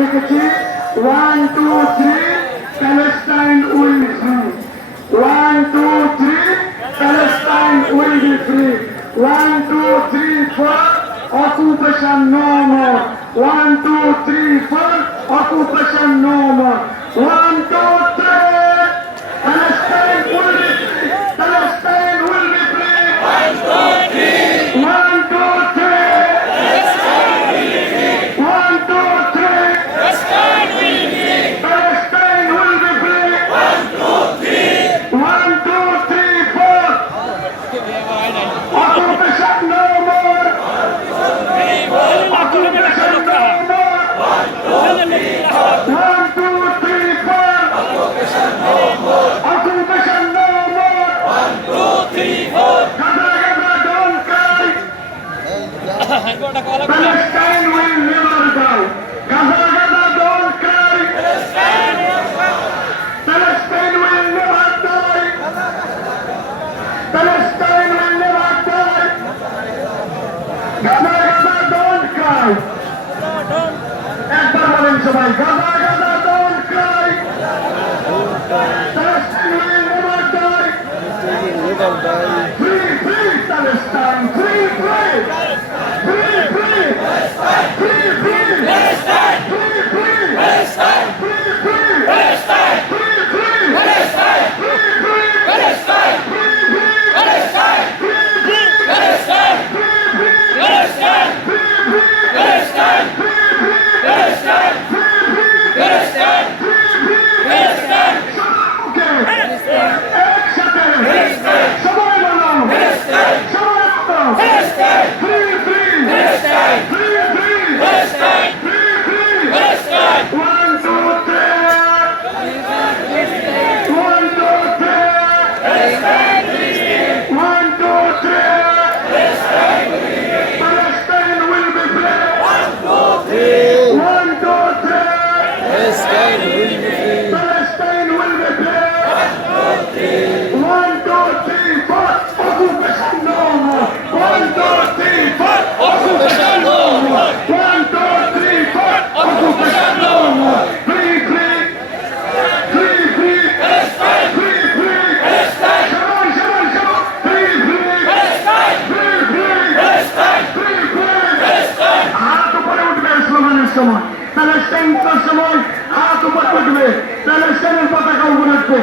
লিখেছি one two three Palestine will free one two three Palestine will be free one two three four occupation no more one two three four occupation no more one Palestine will never die. Gaza, Gaza, don't cry. Palestine will never die. Palestine will never die. Gaza, Gaza, don't cry. একবার বলেন সবাই গাদা সময় হাত উপর থাকবে তাহলে সেনের পতাকা উপর রাখবে